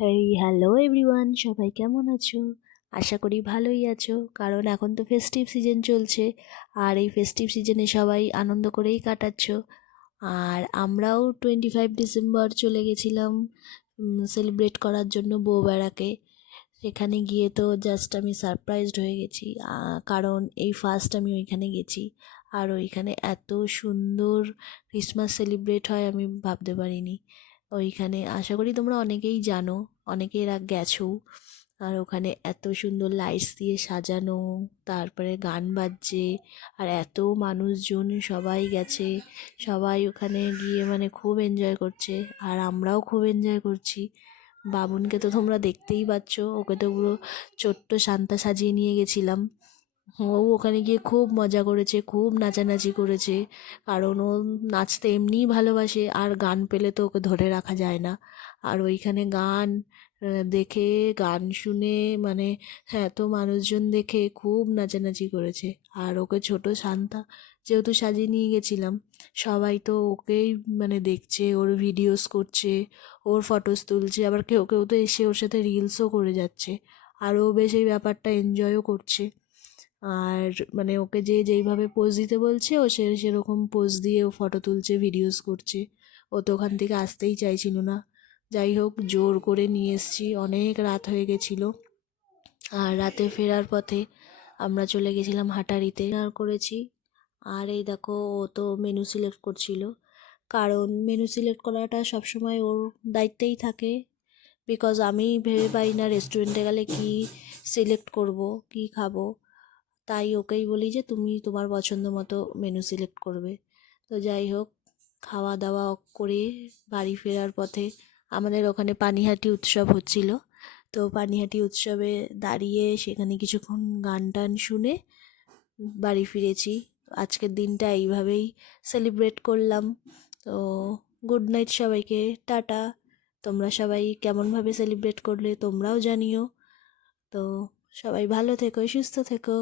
Hello everyone, সবাই কেমন আছো? আশা করি ভালোই আছো, কারণ এখন তো ফেস্টিভ সিজন চলছে। আর এই ফেস্টিভ সিজনে সবাই আনন্দ করেই কাটাচ্ছ। আর আমরাও 25 ডিসেম্বর চলে গেছিলাম সেলিব্রেট করার জন্য বউবেড়াকে। সেখানে গিয়ে তো জাস্ট আমি সারপ্রাইজড হয়ে গেছি, কারণ এই ফার্স্ট আমি ওইখানে গেছি। আর ওইখানে এত সুন্দর ক্রিসমাস সেলিব্রেট হয় আমি ভাবতে পারিনি। ওইখানে আশা করি তোমরা অনেকেই জানো, অনেকেই গেছো। আর ওখানে এত সুন্দর লাইটস দিয়ে সাজানো, তারপরে গান বাজছে, আর এত মানুষজন সবাই গেছে। সবাই ওখানে গিয়ে মানে খুব এনজয় করছে, আর আমরাও খুব এনজয় করছি। বাবুনকে তো তোমরা দেখতেই পাচ্ছ, ওকে তো পুরো ছোট্ট সান্তা সাজিয়ে নিয়ে গেছিলাম। ও ওখানে গিয়ে খুব মজা করেছে, খুব নাচানাচি করেছে, কারণ ও নাচতে এমনিই ভালোবাসে, আর গান পেলে তো ওকে ধরে রাখা যায় না। আর ওইখানে গান দেখে, গান শুনে, মানে হ্যাঁ, এত মানুষজন দেখে খুব নাচানাচি করেছে। আর ওকে ছোট শান্তা যেহেতু সাজিয়ে নিয়ে গেছিলাম, সবাই তো ওকেই মানে দেখছে, ওর ভিডিওস করছে, ওর ফটোস তুলছে, আবার কেউ কেউ তো এসে ওর সাথে রিলসও করে যাচ্ছে। আর ও বেশ এই ব্যাপারটা এনজয়ও করছে। আর মানে ওকে যে যেইভাবে পোজ দিতে বলছে, ও সেরকম পোজ দিয়ে ও ফটো তুলছে, ভিডিওস করছে। ও তো ওখান থেকে আসতেই চাইছিল না। যাই হোক, জোর করে নিয়ে এসেছি, অনেক রাত হয়ে গেছিলো। আর রাতে ফেরার পথে আমরা চলে গেছিলাম হাটারিতে ডিনার করেছি। আর এই দেখো, ও তো মেনু সিলেক্ট করছিল, কারণ মেনু সিলেক্ট করাটা সবসময় ওর দায়িত্বেই থাকে। বিকজ আমি ভেবে পাই না রেস্টুরেন্টে গেলে কি সিলেক্ট করব, কি খাবো। তাই ওকেই বলি যে তুমি তোমার পছন্দ মতো মেনু সিলেক্ট করবে। তো যাই হোক, খাওয়া দাওয়া করে বাড়ি ফেরার পথে আমাদের ওখানে পানিহাটি উৎসব হচ্ছিল। তো পানিহাটি উৎসবে দাঁড়িয়ে সেখানে কিছুক্ষণ গান টান শুনে বাড়ি ফিরেছি। আজকের দিনটা এইভাবেই সেলিব্রেট করলাম। তো গুড নাইট সবাইকে, টাটা। তোমরা সবাই কেমনভাবে সেলিব্রেট করলে তোমরাও জানিও। তো সবাই ভালো থেকো, সুস্থ থেকো।